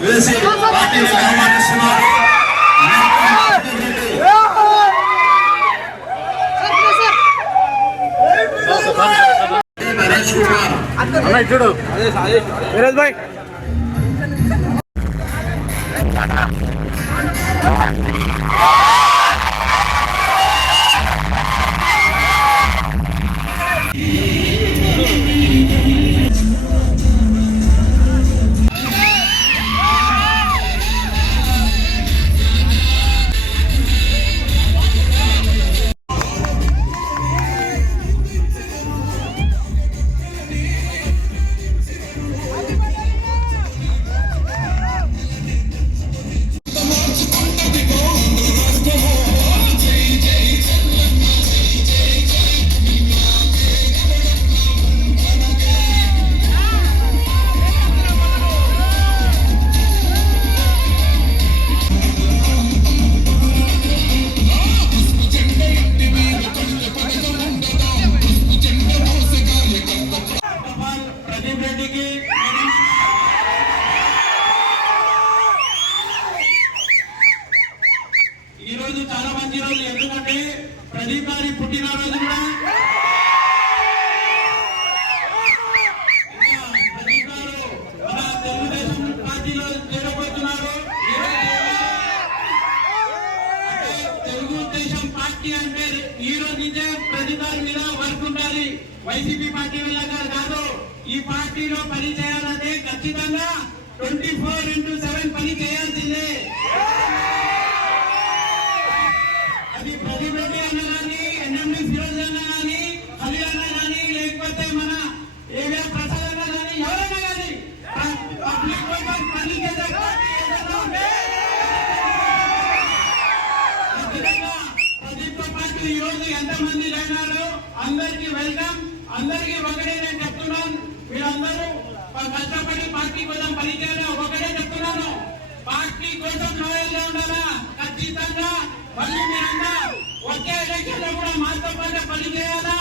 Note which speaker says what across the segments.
Speaker 1: దయచేసి పార్టీని ఆహ్వానిస్తున్నారు నరేష్ కుమార్
Speaker 2: వినోద్ భాయ్
Speaker 3: ప్రదీప్ మంచి రోజు ఎందుకంటే ప్రదీప్ గారి పుట్టినరోజు కూడా? ప్రదీప్ గారు మన తెలుగుదేశం పార్టీలో చేరబోతున్నారు. తెలుగుదేశం పార్టీ అంటే ఈ రోజు నుంచే ప్రదీప్ గారి మీద వర్క్ ఉండాలి. వైసీపీ పార్టీ వల్ల కాదు. ఈ పార్టీలో పని చేయాలంటే ఖచ్చితంగా ట్వంటీ ఫోర్ ఇంటూ సెవెన్ పని చేయాల్సిందే. రోజు ఎంతమంది అయినారు అందరికీ వెల్కమ్ అందరికీ ఒకటే నేను చెప్తున్నాను మీరందరూ కష్టపడి పార్టీ కోసం పనిచేయాలి ఒకటే చెప్తున్నాను పార్టీ కోసం లోయల్ ఉండాలా ఖచ్చితంగా మళ్ళీ మీరంతా ఒకే ఎలక్షన్లో కూడా మాతో పాటు పనిచేయాలా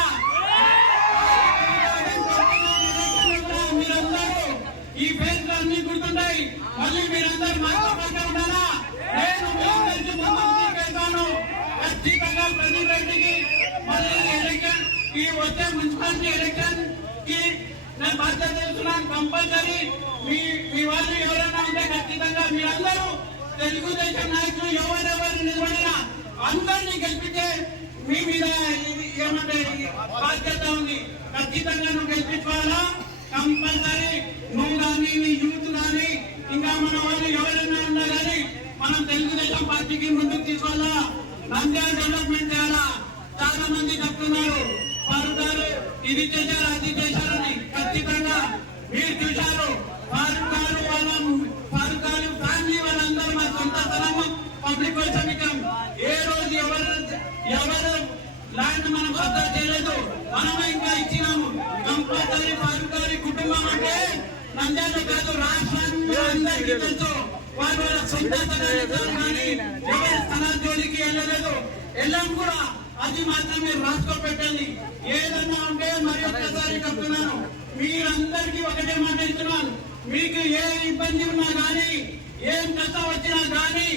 Speaker 3: మీరందరూ ఈ ఫేస్ మీకు గుర్తుంటాయి. మళ్ళీ మీరందరూ మాతో పాటు ఉండాలా? నేను మీ అందరికీ ముందుకు తీసుకెళ్తాను ఖచ్చితంగా ప్రతి రెడ్డికి మళ్ళీ ఎలక్షన్ ఈ వచ్చే మున్సిపాలిటీ ఎలక్షన్కి నేను బాధ్యత తెలుసుకున్నాను కంపల్సరీ. మీ మీ వాళ్ళు ఎవరైనా ఉంటే ఖచ్చితంగా మీరందరూ తెలుగుదేశం నాయకులు ఎవరెవరు నిలబడినా అందరినీ గెలిపితే మీ మీద ఏమంటే బాధ్యత ఉంది. ఖచ్చితంగా నువ్వు గెలిపించాలా కంపల్సరీ నువ్వు కానీ నీ యూత్ కానీ ఇంకా మన వాళ్ళు ఎవరైనా ఉన్నా కానీ మనం తెలుగుదేశం పార్టీకి ముందుకు తీసుకోవాలా? నంద్యాల డెవలప్మెంట్ చేయాలా? చాలా మంది చెప్తున్నారు. వారు గారు ఇది చేశారు అది చేశారని ఖచ్చితంగా మీరు చూశారు. వారు గారు వాళ్ళ వారు గారు ఫ్యామిలీ వాళ్ళందరూ మా సొంత స్థలం పబ్లిక్ కోసం ఇక్కడ ఏ రోజు ఎవరు ఎవరు ల్యాండ్ మనం భద్రత చేయలేదు మనమే ఇంకా ఇచ్చినాము. కంపల్సరీ వారు కుటుంబం అంటే నంద్యాల కాదు రాష్ట్రాన్ని అందరికీ తెలుసు. వారు వాళ్ళ సొంత కానీ ఎవరి స్థలాల జోలికి వెళ్ళలేదు. వెళ్ళాం కూడా అది మాత్రం మీరు రాసుకో పెట్టండి. ఏదన్నా ఉంటే మరి ఒక్కసారి చెప్తున్నాను. మీరందరికీ ఒకటే మాట ఇస్తున్నాను. మీకు ఏ ఇబ్బంది ఉన్నా కానీ ఏం కష్టం వచ్చినా కానీ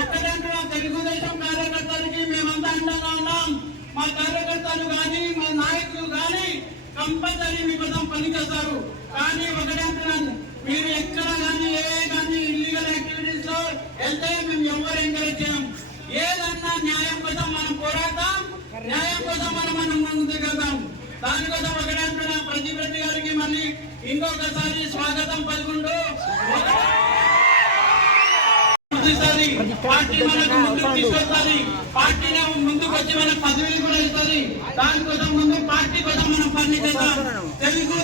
Speaker 3: ఒక్కటే తెలుగుదేశం కార్యకర్తలకి మేమంతా అండగా ఉన్నాం. మా కార్యకర్తలు కానీ మా నాయకులు కానీ కంపల్సరీ మీకు కానీ ఒకటే అంటున్నాను మీరు ఎక్కడ కానీ ఏ కానీ ఇల్లీగల్ యాక్టివిటీస్లో వెళ్తే మేము ఎవరు ఎంకరేజ్ చేయం? ఏదన్నా న్యాయం కోసం మనం పోరాడతాం న్యాయం కోసం మనం మనం ముందుకు వెళ్దాం దానికోసం ఒకటే అంటున్నా ప్రదీప్ రెడ్డి గారికి మళ్ళీ ఇంకొకసారి స్వాగతం పలుకుంటూ ఇస్తుంది పార్టీ మనకు ముందుకు తీసుకొస్తుంది. పార్టీని ముందుకు వచ్చి మనకు పదవిని కూడా ఇస్తుంది. దానికోసం ముందు పార్టీ కోసం మనం పని చేస్తాం Telugu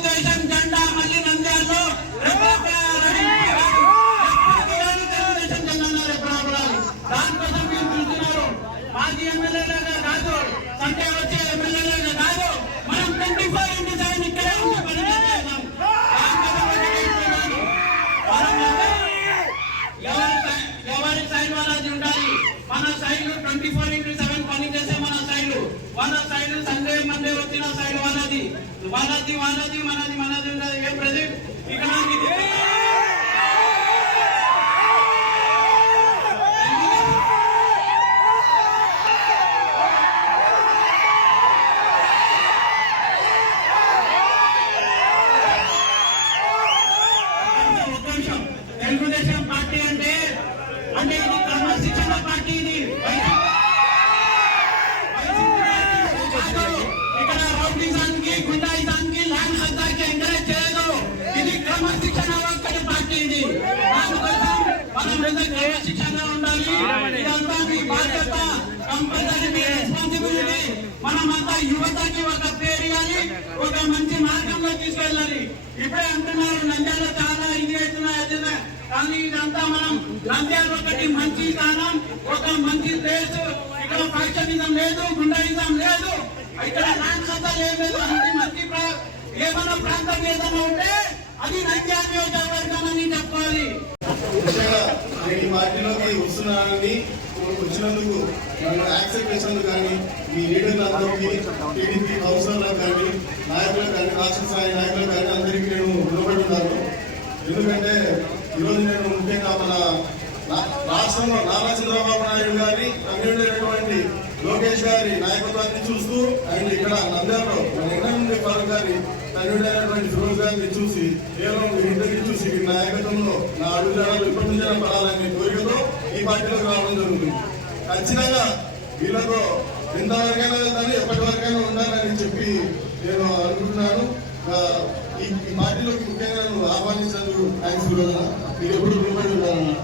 Speaker 3: Manadi, manadi, manadi, manadi. ఒక మంచి మార్గంలో తీసుకెళ్ళాలి. ఇప్పుడే అంటున్నారు నంద్యాల చాలా ఇది అవుతున్నాయి కానీ ఇదంతా మనం నంద్యాల ఒకటి మంచి స్థానం ఒక మంచి ప్లేస్. ఇక్కడ ఫ్యాక్షనిజం లేదు గుండాయిజం లేదు. ఇక్కడ నాయకత్వం ఏం లేదు అన్ని మంచి ఏమైనా ప్రాంతం ఏదైనా ఉంటే అది నంద్యాల నియోజకవర్గం అని చెప్పాలి
Speaker 4: నేను ఈ పార్టీలోకి వస్తున్నానని వచ్చినందుకు నన్ను యాక్సెప్ట్ చేసినందుకు కానీ మీ లీడర్లందరికీ టీడీపీ కౌన్సిలర్లకు కానీ నాయకులకు కానీ రాష్ట్ర స్థాయి నాయకులకు కానీ అందరికీ నేను రుణపడి ఉన్నాను ఎందుకంటే ఈరోజు నేను ముఖ్యంగా మన రాష్ట్రంలో నారా చంద్రబాబు నాయుడు గారి తమ్ముడైనటువంటి లోకేష్ గారి నాయకత్వాన్ని చూస్తూ అండ్ ఇక్కడ నంద్యాలలో మన ఎన్ఎండి ఫారూక్ గారి తల్లుడైనటువంటి ఫిరోజ్ గారిని చూసి కేవలం వీరిద్దరిని చూసి నాయకత్వంలో నా అడుగుజాడలు ఇప్పటి నుంచి పడాలనే కోరికతో ఈ పార్టీలోకి రావడం జరుగుతుంది. ఖచ్చితంగా వీళ్ళతో ఇంతవరకైనా వెళ్తాను ఎప్పటి వరకైనా ఉండాలని చెప్పి నేను అనుకుంటున్నాను. ఈ పార్టీలోకి ముఖ్యంగా నన్ను ఆహ్వానించినందుకు థ్యాంక్స్ మీరు ఎప్పుడు రూపాయలు ఉండాలన్నా